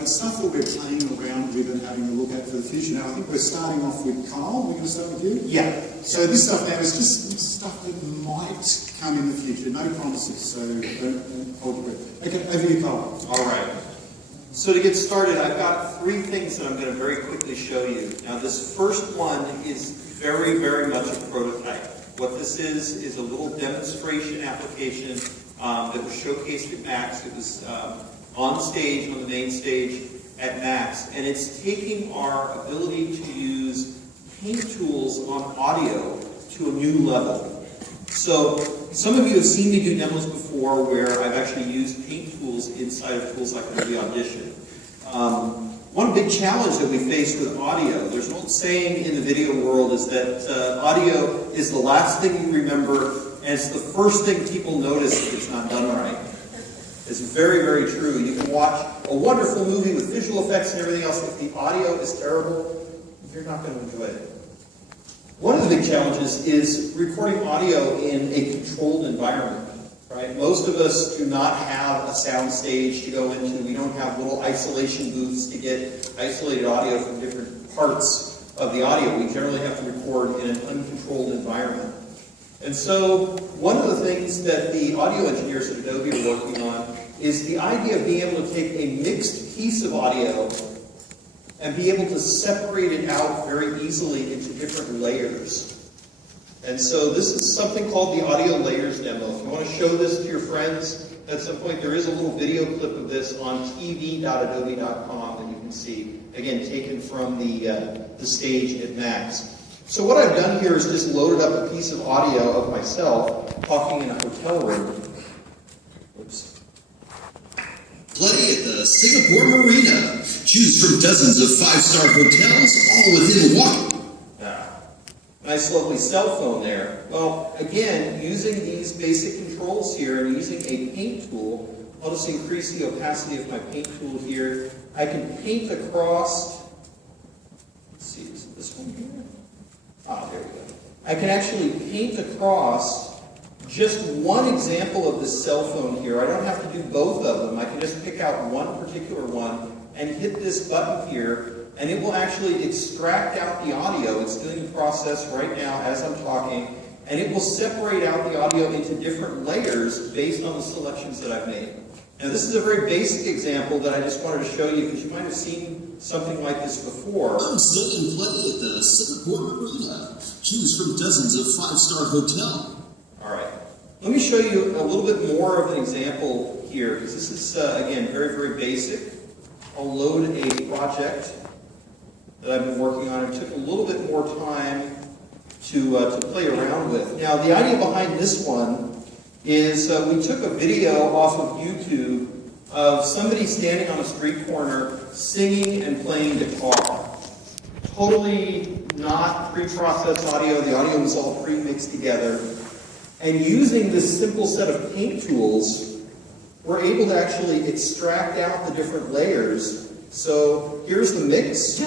but it's stuff that we're playing around with and having a look at for the future. Now, I think we're starting off with KARL. We're going to start with you? Yeah. So this stuff now is just stuff that might come in the future. No promises, so don't hold your breath. Okay, over to you, KARL. All right. So to get started, I've got 3 things that I'm going to very quickly show you. Now, this first one is very, very much a prototype. What this is a little demonstration application that was showcased at Max. It was on stage, on the main stage at Max, and it's taking our ability to use paint tools on audio to a new level. So some of you have seen me do demos before where I've actually used paint tools inside of tools like Adobe Audition. One big challenge that we face with audio, there's an old saying in the video world, is that audio is the last thing you remember, and it's the first thing people notice if it's not done right. It's very, very true. You can watch a wonderful movie with visual effects and everything else. If the audio is terrible, you're not going to enjoy it. One of the big challenges is recording audio in a controlled environment. Right? Most of us do not have a sound stage to go into. We don't have little isolation booths to get isolated audio from different parts of the audio. We generally have to record in an uncontrolled environment. And so one of the things that the audio engineers at Adobe are working on is the idea of being able to take a mixed piece of audio and be able to separate it out very easily into different layers. And so this is something called the audio layers demo. If you want to show this to your friends at some point, there is a little video clip of this on tv.adobe.com that you can see, again, taken from the stage at Max. So what I've done here is just loaded up a piece of audio of myself talking in a hotel room. Oops. Play at the Singapore Marina. Choose from dozens of 5-star hotels, all within walking. Nice lovely cell phone there. Well, again, using these basic controls here and using a paint tool, I'll just increase the opacity of my paint tool here. I can paint across, let's see, is it this one here? Ah, there we go. I can actually paint across just one example of this cell phone here. I don't have to do both of them. I can just pick out one particular one and hit this button here, and it will actually extract out the audio. It's doing the process right now as I'm talking, and it will separate out the audio into different layers based on the selections that I've made. Now this is a very basic example that I just wanted to show you because you might have seen something like this before. Come sit and play at the Singapore Marina. Choose from dozens of 5-star hotels. All right. Let me show you a little bit more of an example here because this is, again, very, very basic. I'll load a project that I've been working on. It took a little bit more time to play around with. Now, the idea behind this one is we took a video off of YouTube of somebody standing on a street corner singing and playing guitar. Totally not pre-processed audio. The audio was all pre-mixed together. And using this simple set of paint tools, we're able to actually extract out the different layers. So here's the mix.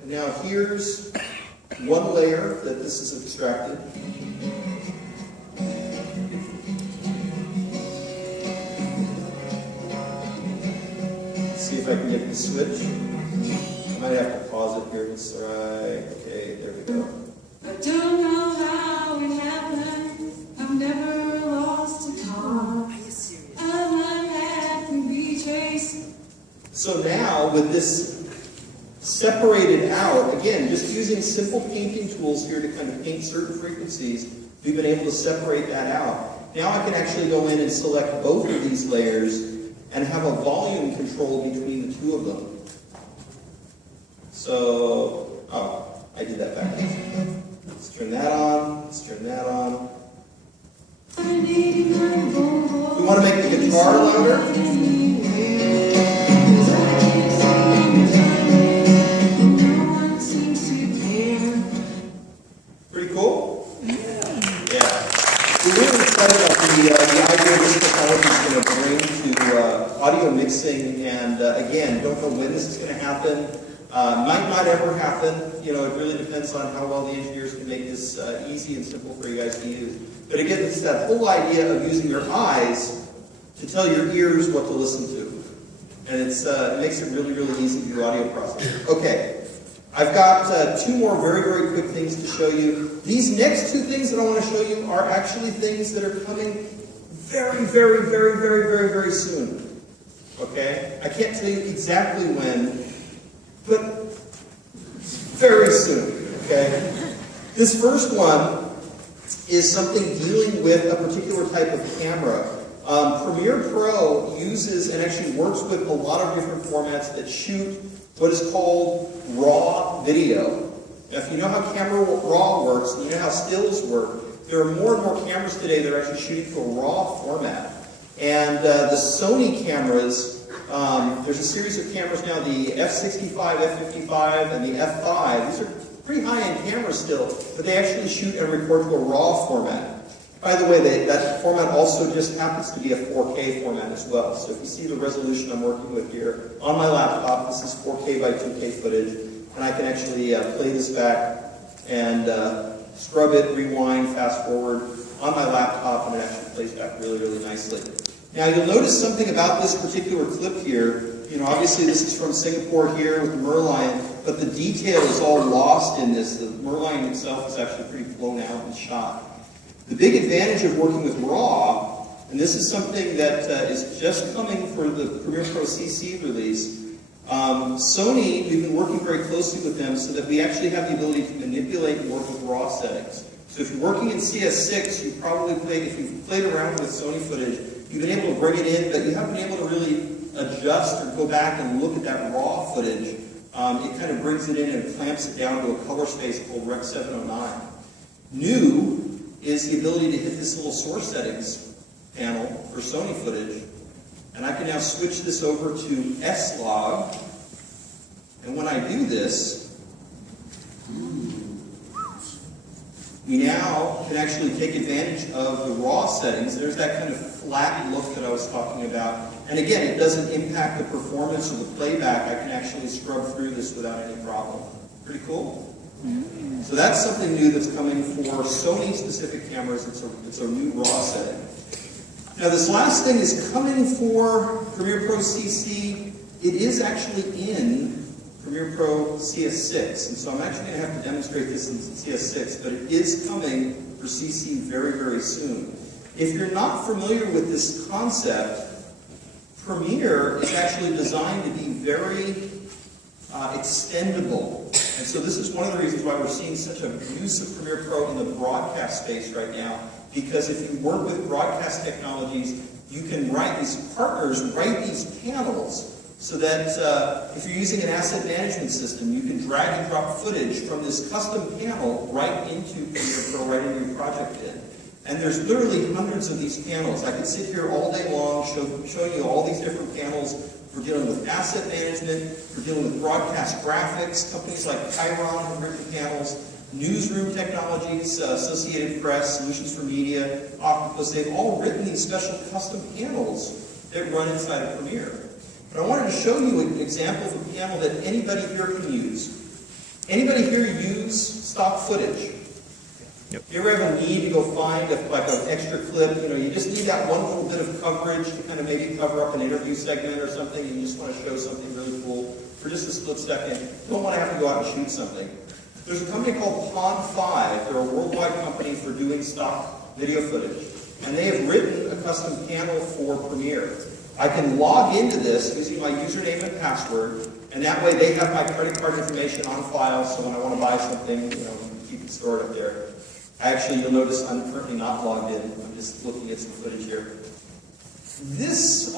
And now here's one layer that this is extracted. Let's see if I can get the switch. I might have to pause it here. It's right. Okay, there we go. I don't know how it happened. I've never lost a car. Are you serious? I might have to be traced. So now with this separated out, again, just using simple painting tools here to kind of paint certain frequencies, we've been able to separate that out. Now I can actually go in and select both of these layers and have a volume control between the two of them. So, oh, I did that backwards. Let's turn that on, let's turn that on. We want to make the guitar louder. Pretty cool? Yeah. We're really excited about the idea this technology is going to bring to audio mixing, and again, don't know when this is going to happen. Might not ever happen. You know, it really depends on how well the engineers can make this easy and simple for you guys to use. But again, it's that whole idea of using your eyes to tell your ears what to listen to. And it makes it really, really easy to do audio processing. Okay, I've got two more very, very quick things to show you. These next two things that I want to show you are actually things that are coming very, very, very, very, very, very soon. Okay? I can't tell you exactly when, but very soon. Okay? This first one is something dealing with a particular type of camera. Premiere Pro uses and actually works with a lot of different formats that shoot what is called raw video. Now, if you know how camera raw works, and you know how stills work, there are more and more cameras today that are actually shooting to a raw format. And the Sony cameras, there's a series of cameras now, the F65, F55, and the F5. These are pretty high-end cameras still, but they actually shoot and record to a raw format. By the way, that format also just happens to be a 4K format as well. So if you see the resolution I'm working with here, on my laptop, this is 4K by 2K footage, and I can actually play this back and scrub it, rewind, fast forward on my laptop, and it actually plays back really, really nicely. Now you'll notice something about this particular clip here. You know, obviously this is from Singapore here with the Merlion, but the detail is all lost in this. The Merlion itself is actually pretty blown out and shot. The big advantage of working with RAW, and this is something that is just coming for the Premiere Pro CC release, Sony, we've been working very closely with them so that we actually have the ability to manipulate and work with RAW settings. So if you're working in CS6, you probably played, if you've played around with Sony footage, you've been able to bring it in, but you haven't been able to really adjust or go back and look at that RAW footage. It kind of brings it in and clamps it down to a color space called Rec 709. New is the ability to hit this little source settings panel for Sony footage. And I can now switch this over to S-Log. And when I do this, we now can actually take advantage of the raw settings. There's that kind of flat look that I was talking about. And again, it doesn't impact the performance or the playback. I can actually scrub through this without any problem. Pretty cool? So that's something new that's coming for Sony-specific cameras. It's a new RAW setting. Now this last thing is coming for Premiere Pro CC. It is actually in Premiere Pro CS6, and so I'm actually going to have to demonstrate this in CS6, but it is coming for CC very, very soon. If you're not familiar with this concept, Premiere is actually designed to be very extendable. And so this is one of the reasons why we're seeing such a use of Premiere Pro in the broadcast space right now. Because if you work with broadcast technologies, you can write, these partners write these panels so that if you're using an asset management system, you can drag and drop footage from this custom panel right into Premiere Pro, right into your project bin. And there's literally hundreds of these panels. I could sit here all day long showing you all these different panels for dealing with asset management, for dealing with broadcast graphics. Companies like Chiron have written panels, newsroom technologies, Associated Press, Solutions for Media, Octopus. They've all written these special custom panels that run inside of Premiere. But I wanted to show you an example of a panel that anybody here can use. Anybody here use stock footage? Yep. You ever have a need to go find like an extra clip? You know, you just need that one little bit of coverage to kind of maybe cover up an interview segment or something, and you just want to show something really cool for just a split second. You don't want to have to go out and shoot something. There's a company called Pond5. They're a worldwide company for doing stock video footage, and they have written a custom panel for Premiere. I can log into this using my username and password, and that way they have my credit card information on file, so when I want to buy something, you know, keep it stored up there. Actually, you'll notice I'm currently not logged in. I'm just looking at some footage here.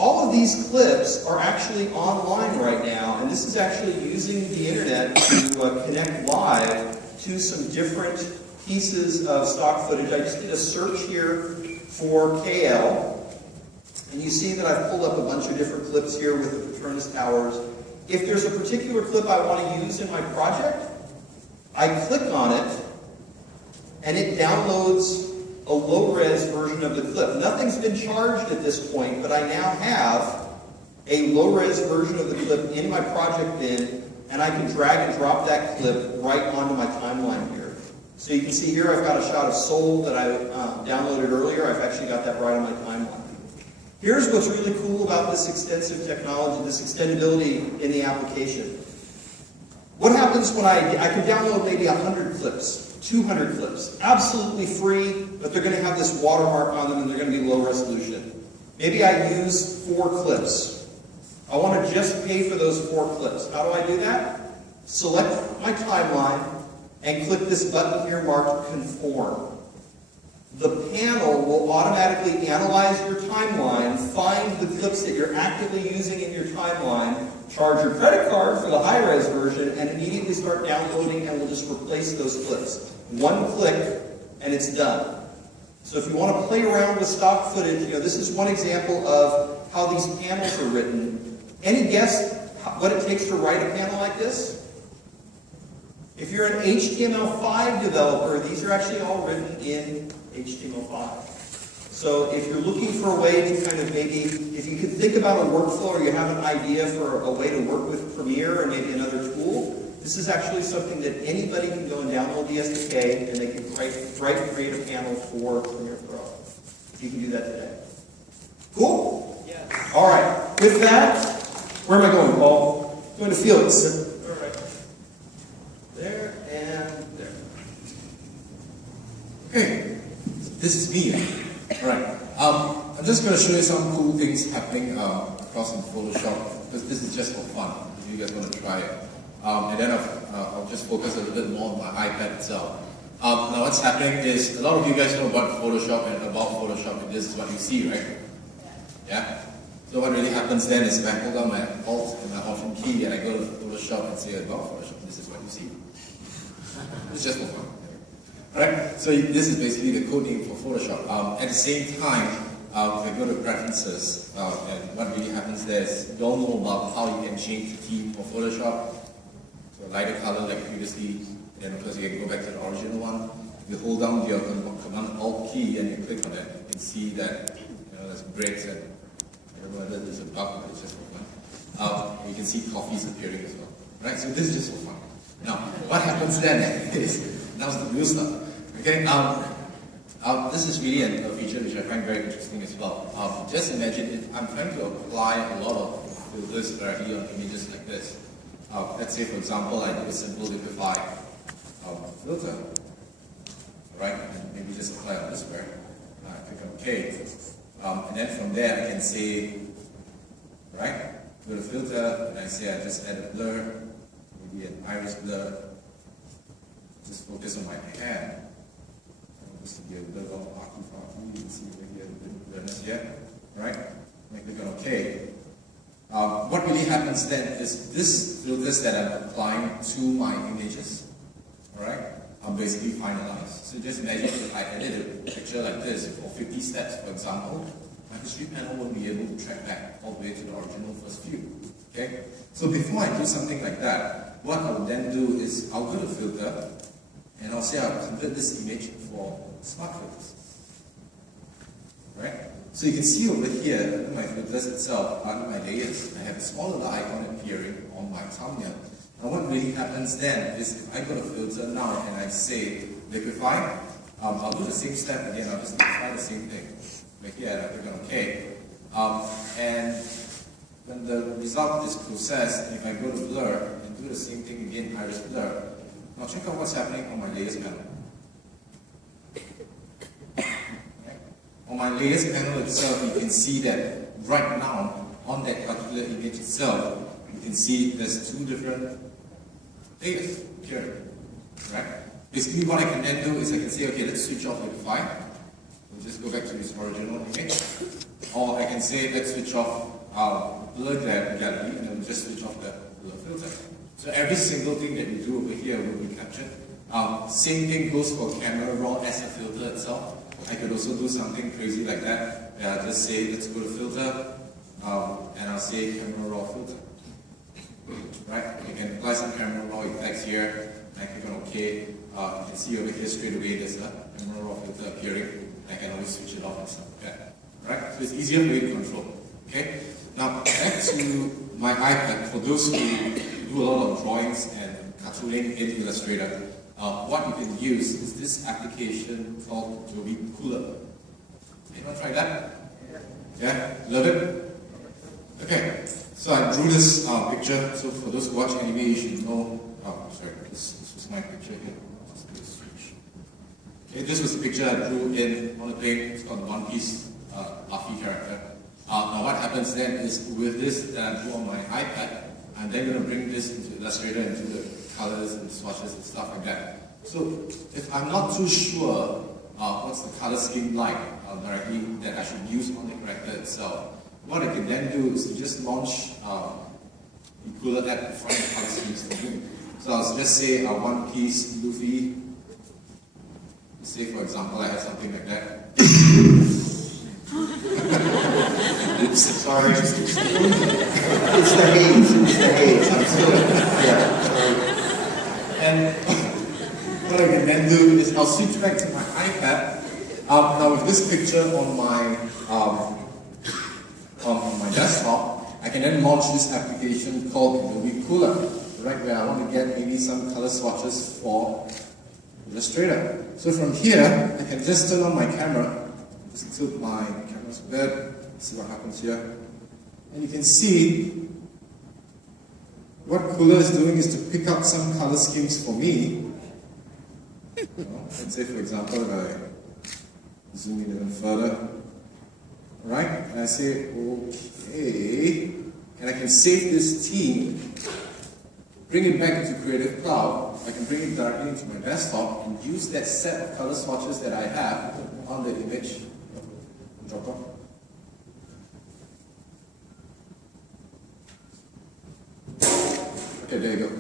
All of these clips are actually online right now, and this is actually using the internet to connect live to some different pieces of stock footage. I just did a search here for KARL, and you see that I've pulled up a bunch of different clips here with the Petronas Towers. If there's a particular clip I want to use in my project, I click on it, and it downloads a low-res version of the clip. Nothing's been charged at this point, but I now have a low-res version of the clip in my project bin, and I can drag and drop that clip right onto my timeline here. So you can see here I've got a shot of SOULE that I downloaded earlier. I've actually got that right on my timeline. Here's what's really cool about this extensive technology, this extendability in the application. What happens when I can download maybe 100 clips, 200 clips, absolutely free, but they're going to have this watermark on them and they're going to be low resolution. Maybe I use 4 clips. I want to just pay for those 4 clips. How do I do that? Select my timeline and click this button here marked Conform. The panel will automatically analyze your timeline, find the clips that you're actively using in your timeline, charge your credit card for the high-res version, and immediately start downloading, and we'll just replace those clips. 1 click, and it's done. So if you want to play around with stock footage, this is one example of how these panels are written. Any guess what it takes to write a panel like this? If you're an HTML5 developer, these are actually all written in HTML5. So if you're looking for a way to kind of maybe, if you could think about a workflow or you have an idea for a way to work with Premiere or maybe another tool, this is actually something that anybody can go and download the SDK and they can create a panel for Premiere Pro. You can do that today. Cool? Yeah. All right. With that, where am I going, Paul? I'm going to FELIX. All right. There and there. Okay. This is me. Alright, I'm just going to show you some cool things happening across in Photoshop, because this is just for fun, if you guys want to try it. And then I'll just focus a little bit more on my iPad itself. Now what's happening is, a lot of you guys know about Photoshop and about Photoshop, and this is what you see, right? Yeah? So what really happens then is if I hold down my Alt and my Option key and I go to Photoshop and say about Photoshop, this is what you see. It's just for fun. Alright, so this is basically the code name for Photoshop. At the same time, if I go to Preferences, and what really happens there is, you all know about how you can change the theme for Photoshop to a lighter color like previously, and then of course you can go back to the original one. You hold down your Command Alt key and you click on it, you can see that there's breaks and I don't know whether there's a bug, but it's just for fun. You can see coffees appearing as well. Right, so this is just for fun. Now, what happens then is, now's the real stuff. Okay, this is really a feature which I find very interesting as well. Just imagine if I'm trying to apply a lot of filters directly on images like this. Let's say, for example, I do a simple liquefy filter, right? And maybe just apply on this square. Click on OK, and then from there I can say, right? Go to filter, and I say I just add a blur, maybe an iris blur. Just focus on my hand. Just to be a bit of arty-farty, you can see over here the bit of blurriness here, right? I click on OK. What really happens then is this filters that I'm applying to my images, alright, are basically finalized. So just imagine if I edit a picture like this for 50 steps, for example, my history panel will be able to track back all the way to the original first view. Okay? So before I do something like that, what I will then do is I'll go to filter, and I'll say I'll convert this image for smart filters. Right? So you can see over here, in my filters itself, under my layers, I have a small little icon appearing on my thumbnail. And what really happens then is if I go to filter now and I say liquefy, I'll do the same step again, I'll just liquefy the same thing. Right here, I click on OK. And when the result is processed, if I go to blur and do the same thing again, iris blur, now check out what's happening on my layers panel. On my layers panel itself, you can see that right now, on that particular image itself, you can see there's 2 different layers appearing. Right? Basically what I can then do is I can say, okay, let's switch off liquefy. We'll just go back to this original image. Or I can say, let's switch off blur gallery, and then just switch off the blur filter. So every single thing that you do over here will be captured. Same thing goes for camera raw as a filter itself. I could also do something crazy like that. I'll just say, let's go to filter, and I'll say camera raw filter. Right? You can apply some camera raw effects here. I click on OK. You can see over here straight away there's a camera raw filter appearing. I can always switch it off and stuff like that. Right? So it's easier for you to control. Okay? Now back to my iPad. For those who do a lot of drawings and cartooning in Illustrator, what you can use is this application called Adobe Cooler. Anyone try that? Yeah? Love it? Okay, so I drew this picture. So for those who watch anime, you should know. Oh, sorry, this was my picture here. Let's do a switch. Okay, this was the picture I drew in on the plane. It's called the One Piece Luffy character. Now what happens then is with this that I drew on my iPad, I'm then going to bring this into Illustrator and do the colors and swatches and stuff like that. So if I'm not too sure what's the color scheme like directly that I should use on the character itself, what I can then do is to just launch the Cooler app to find the color schemes for me. So I'll just say One Piece Luffy. Say for example I have something like that. Oops, sorry. It's the haze. It's the haze. I'm still, yeah. And what I can then do is I'll switch back to my iPad. Now with this picture on my desktop, I can then launch this application called Adobe Cooler, right, where I want to get maybe some color swatches for Illustrator. So from here, I can just turn on my camera, just tilt my camera's a bit, see what happens here. And you can see what Cooler is doing is to pick up some color schemes for me. Let's say, for example, if I zoom in even further, right? And I say, okay, and I can save this theme, bring it back into Creative Cloud. I can bring it directly into my desktop and use that set of color swatches that I have on the image. Drop off. Okay, there you go.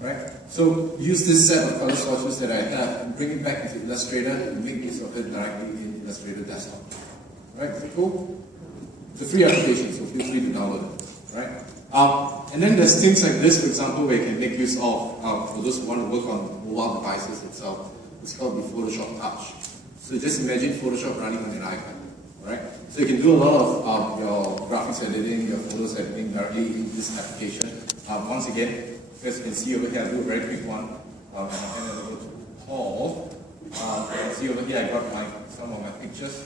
Right? So use this set of color swatches that I have and bring it back into Illustrator and make use of it directly in Illustrator desktop. Right? Is that cool? It's a free application, so feel free to download it. Right? And then there's things like this, for example, where you can make use of for those who want to work on mobile devices itself. It's called the Photoshop Touch. So just imagine Photoshop running on an iPad. Right? So you can do a lot of your graphics editing, your photos editing directly in this application. Once again, as you can see over here, I'll do a very quick one. And I'll hand it over to Paul. You can see over here, I got some of my pictures.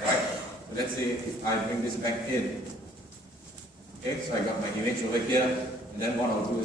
Right? So let's say if I bring this back in. Okay, so I got my image over here, and then what I'll do is